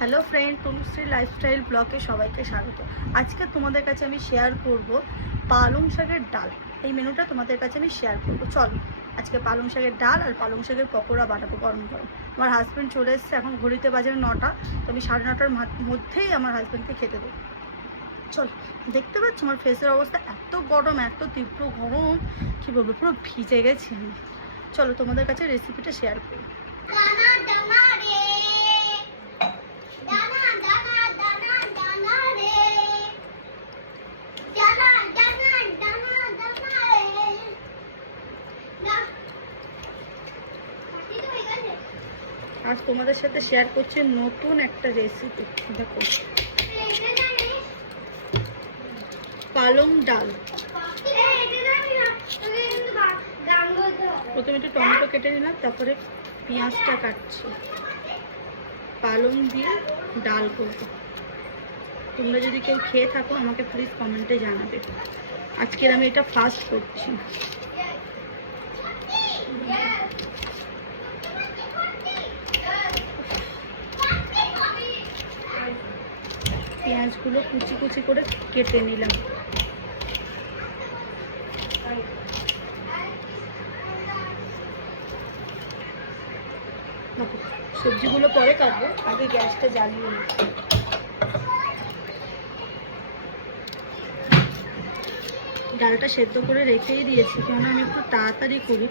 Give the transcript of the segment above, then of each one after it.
Hello friend, তুলসী lifestyle ব্লগে সবাইকে স্বাগত। আজকে তোমাদের কাছে আমি শেয়ার করব পালং শাকের ডাল। এই মেনুটা তোমাদের কাছে আমি শেয়ার করব। চলো আজকে পালং শাকের ডাল আর পালং শাকের পকোড়া বানাবো গরম গরম। আমার হাজব্যান্ড চলে এসছে, এখন ঘড়িতে বাজে 9টা, তো আমি 9:30টার মধ্যেই আমার হাজব্যান্ডকে খেতে দেবো। চল, দেখতে পাচ্ছ আমার ফেসের অবস্থা এত গরম, এত তীব্র গরম, কী বলবো, পুরো ভিজে গেছি আমি। চলো তোমাদের কাছে রেসিপিটা শেয়ার করি। আজ তোমাদের সাথে শেয়ার করছি নতুন একটা রেসিপি। দেখো, পালং ডাল। প্রথমে একটু টমেটো কেটে নিলাম, তারপরে পেঁয়াজটা কাটছি। পালং দিয়ে ডাল করবো। তোমরা যদি কেউ খেয়ে থাকো আমাকে প্লিজ কমেন্টে জানাবে। আজকের আমি এটা ফার্স্ট করছি। পেঁয়াজগুলো কুচি কুচি করে কেটে নিলাম। সবজিগুলো পরে কাটবো, আগে গ্যাসটা জ্বালিয়ে নিই। ডালটা সেদ্ধ করে রেখেই দিয়েছি, কেননা আমি একটু তাড়াতাড়ি করি।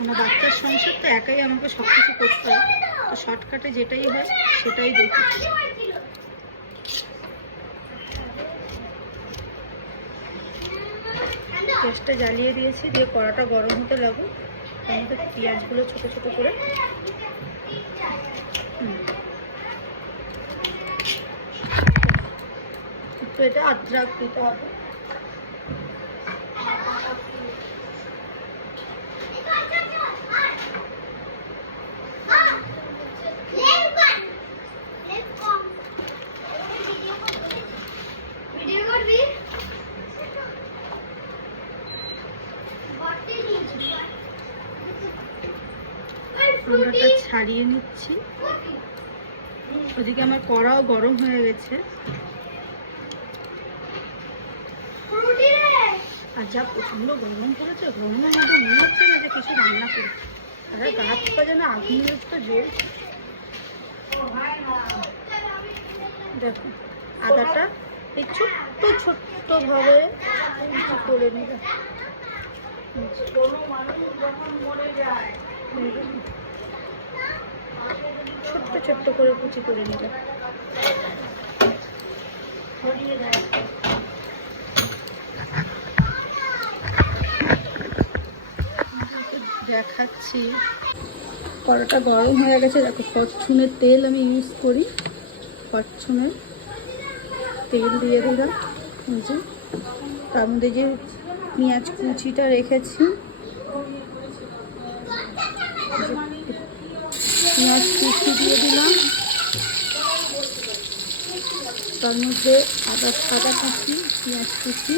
আমার বাচ্চার সংসার তো একাই আমাকে সব কিছু করতে হয়, তো শর্টকাটে যেটাই হয় সেটাই দেখি। গ্যাসটা জ্বালিয়ে দিয়েছি, দিয়ে কড়াটা গরম হতে লাগবে। তার মধ্যে পেঁয়াজগুলো ছোটো ছোটো করে একটু এটা আদ্রাক দিতে হবে। আমরা ছাড়িয়ে নিচ্ছি। ওদিকে আমার কড়াও গরম হয়ে গেছে। আর যা প্রচন্ড গরম পড়েছে, গরমের মধ্যে মনে হচ্ছে না যে কিছু রান্না করেছে। আর গাছ পা যেন আগুনের তো জ্বলছে। দেখো, আদাটা এই ছোট্ট ছোট্ট ভাবে করে নেবে। ছোট্ট ছোট্ট করে কুচি করে নেবে। দেখাচ্ছি, কড়াটা গরম হয়ে গেছে। দেখো, ফরচুনের তেল আমি ইউজ করি। ফরচুনের তেল দিয়ে দিলাম। তার মধ্যে যে পেঁয়াজ কুচিটা রেখেছি, পেঁয়াজ কুচি দিয়ে দিলাম। তার মধ্যে আদা কুচি, পেঁয়াজ কুচি,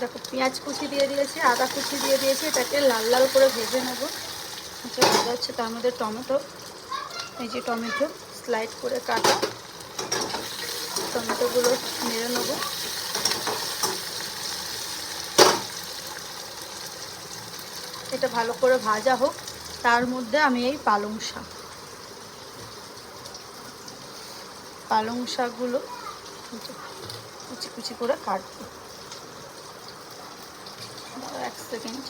দেখো পেঁয়াজ কুচি দিয়ে দিয়েছি, আদা কুচি দিয়ে দিয়েছি। এটাকে লাল লাল করে ভেজে নেব। ভাজা হচ্ছে, তার মধ্যে টমেটো, এই যে টমেটো স্লাইড করে কাটা, টমেটোগুলো নেড়ে নেব। এটা ভালো করে ভাজা হোক, তার মধ্যে আমি এই পালং শাকগুলো কুচি কুচি করে কাটবো। 1 সেকেন্ড।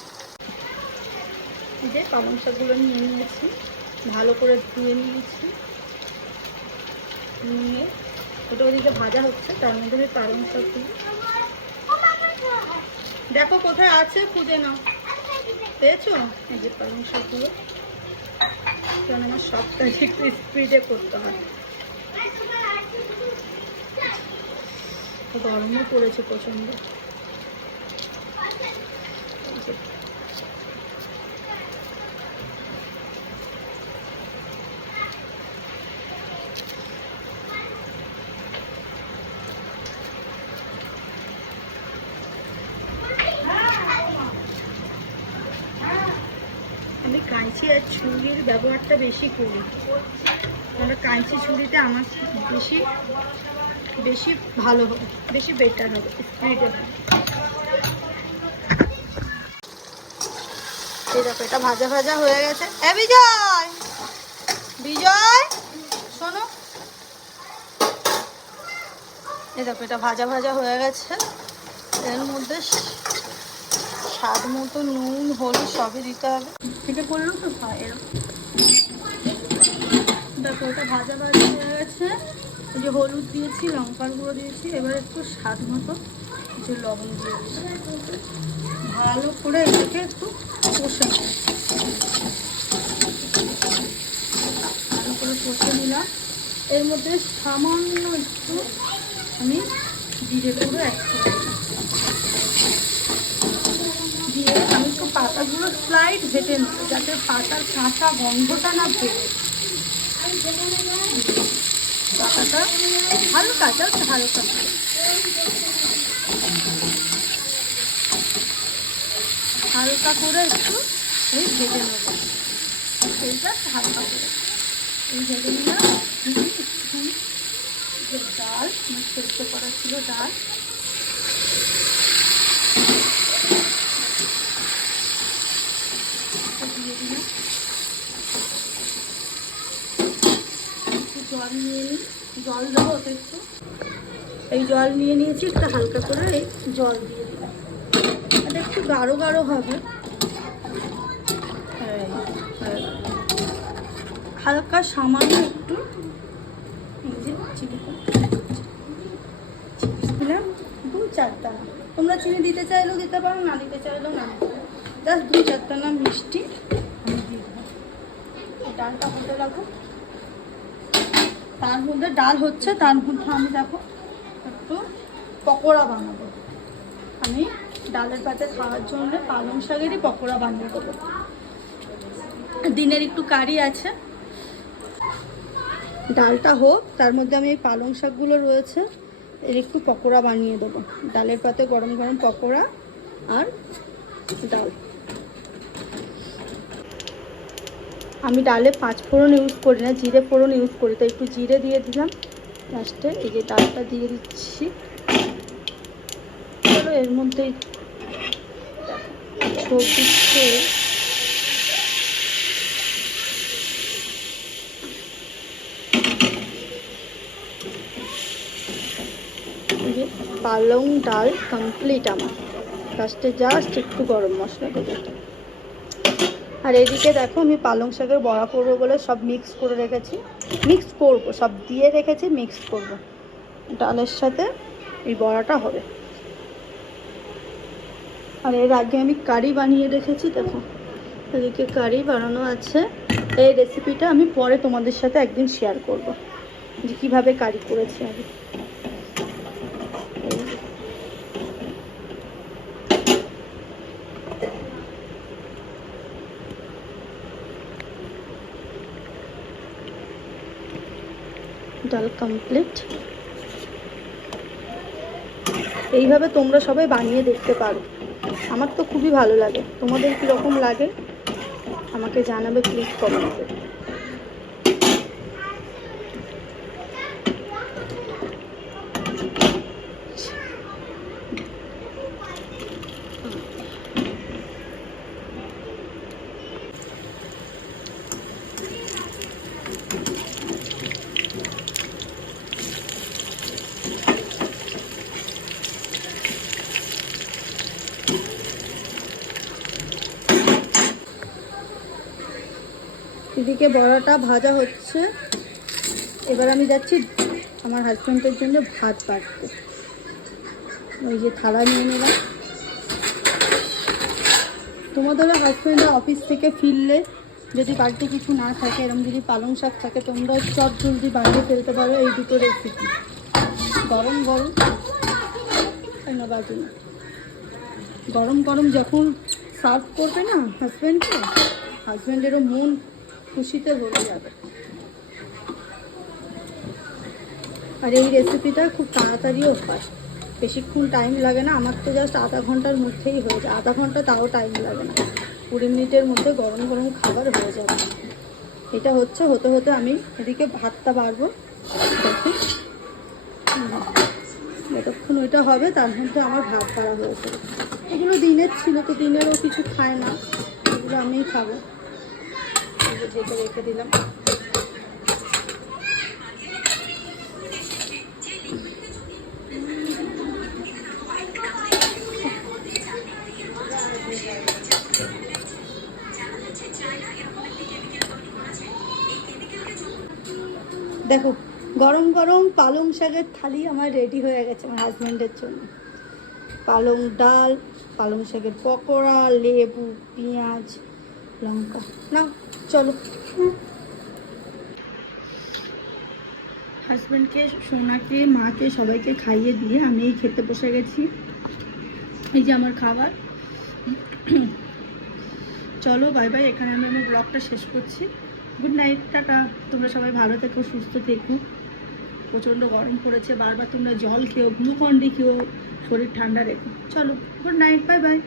যে পালং শাকগুলো নিয়ে নিয়েছি, ভালো করে ধুয়ে নিয়েছি। নিয়ে ওটা ওদিকে ভাজা হচ্ছে, তার মধ্যে আমি পালং শাকগুলো, দেখো কোথায় আছে খুঁজে নাও, পেয়েছো? এই যে পালং শাকগুলো, কারণ আমার সবটা একটু স্পিডে করতে হয়। গরমও পড়েছে প্রচন্ড। আমি কাঁচি আর ছুরির ব্যবহারটা বেশি করি, মানে কাঁচি ছুরিতে আমার বেশি বেশি ভালো হবে, বেশি বেটার হবে, স্পিড হবে। এই দেখো এটা ভাজা ভাজা হয়ে গেছে। এ বিজয়, বিজয় শোনো, এই দেখো এটা ভাজা ভাজা হয়ে গেছে। এর মধ্যে স্বাদ মতো নুন হলুদ সবই দিতে হবে। এটা করলেও তো হয় এরকম। দেখো এটা ভাজা ভাজা হয়ে গেছে। এই যে হলুদ দিয়েছি, লঙ্কার গুঁড়ো দিয়েছি, এবার একটু স্বাদ মতো যে লবণ দিয়ে দিচ্ছি। ভালো করে এটাকে একটু কষে নেব, ভালো করে কষে নিলাম। এর মধ্যে সামান্য একটু আমি জিরে গুঁড়ো অ্যাড করে দিয়ে আমি একটু পাতাগুলো স্লাইড ভেজে নেব, যাতে পাতার কাঁচা গন্ধটা না বেরোয়। পাতাটা হালকা, জাস্ট হালকা হালকা করে একটু এই ভেজে নেব, এই জাস্ট হালকা করে এই ভেজে নিলাম। যে ডাল সেদ্ধ করা ছিল, ডাল দিয়ে দিলাম। একটু জল নিয়ে নিই, জল দেবো ওতে একটু। এই জল নিয়ে নিয়েছি, একটু হালকা করে এই জল দিয়ে দিলাম। এটা একটু গাঢ় গাঢ় হবে, হালকা সামান্য একটু চিনি দিলাম, 2-4 দানা। তোমরা চিনি দিতে চাইলেও দিতে পারো, না দিতে চাইলেও না দিতে পারো। জাস্ট 2-4 দানা মিষ্টি আমি দিয়ে দেবো। ডালটা হতে লাগো, তার মধ্যে ডাল হচ্ছে, তার মধ্যে আমি দেখো একটু পকোড়া বানাবো। আমি ডালের পাতে খাওয়ার জন্য পালং শাকেরই পকোড়া বানিয়ে দেবো। দিনের একটু কারি আছে, ডালটা হোক, তার মধ্যে আমি এই পালং শাকগুলো রয়েছে এর একটু পকোড়া বানিয়ে দেবো। ডালের পাতে গরম গরম পকোড়া আর ডাল। আমি ডালে 5 ফোড়ন ইউজ করি না, জিরে ফোড়ন ইউজ করি, তাই একটু জিরে দিয়ে দিলাম লাস্টে। এই যে ডালটা দিয়ে দিচ্ছি। চলো এর মধ্যেই দিচ্ছে পালং ডাল কমপ্লিট আমার। লাস্টে জাস্ট একটু গরম মশলা দেবো। আর এদিকে দেখো আমি পালং শাকের বড়া করবো বলে সব মিক্স করে রেখেছি, মিক্স করবো, সব দিয়ে রেখেছি, মিক্স করব। ডালের সাথে এই বড়াটা হবে। আর এর আগে আমি কারি বানিয়ে রেখেছি, দেখো এদিকে কারি বানানো আছে। এই রেসিপিটা আমি পরে তোমাদের সাথে একদিন শেয়ার করব যে কীভাবে কারি করেছি আমি। ডাল কমপ্লিট। এইভাবে তোমরা সবাই বানিয়ে দেখতে পারো, আমার তো খুবই ভালো লাগে। তোমাদের কীরকম লাগে আমাকে জানাবে প্লিজ কমেন্টে। এদিকে বড়াটা ভাজা হচ্ছে, এবার আমি যাচ্ছি আমার হাজব্যান্ডের জন্য ভাত বাড়তে। ওই যে থালা নিয়ে নিলাম। তোমাদেরও হাজব্যান্ডরা অফিস থেকে ফিরলে যদি বাড়িতে কিছু না থাকে, এরকম যদি পালং শাক থাকে, তোমরা চট জলদি বানিয়ে ফেলতে পারো এই দুটো রেসিপি। গরম গরম না বাজে না, গরম গরম যখন সার্ভ করবে না হাজব্যান্ডকে, হাজব্যান্ডেরও মন খুশিতে ভরে যাবে। আর এই রেসিপিটা খুব তাড়াতাড়িও হয়, বেশিক্ষণ টাইম লাগে না। আমার তো জাস্ট আধা ঘন্টার মধ্যেই হয়ে যায়, আধা ঘন্টা তাও টাইম লাগে না। 20 মিনিটের মধ্যে গরম গরম খাবার হয়ে যাবে। এটা হচ্ছে হতে হতে আমি এদিকে ভাতটা বাড়বো। দেখুন যতক্ষণ ওইটা হবে তার মধ্যে আমার ভাত বাড়া হয়ে যাবে। এগুলো দিনের ছিল, তো দিনেরও কিছু খায় না, এগুলো আমিই খাবো। যেটা রেখে দিলাম। দেখো গরম গরম পালং শাকের থালি আমার রেডি হয়ে গেছে আমার হাজব্যান্ডের জন্য। পালং ডাল, পালং শাকের পকোড়া, লেবু, পেঁয়াজ, লঙ্কা। না চলো, হাজব্যান্ডকে, সোনাকে, মাকে সবাইকে খাইয়ে দিয়ে আমি এই খেতে বসে গেছি। এই যে আমার খাবার। চলো বাই বাই, এখানে আমি আমার ব্লগটা শেষ করছি। Good night, tata. তোমরা সবাই ভালো থেকো, সুস্থ থেকো। প্রচণ্ড গরম পড়েছে, বারবার তোমরা জল খেও, গ্লুকন ডি খেও, শরীর ঠান্ডা রেখো। চলো, গুড নাইট, বাই বাই।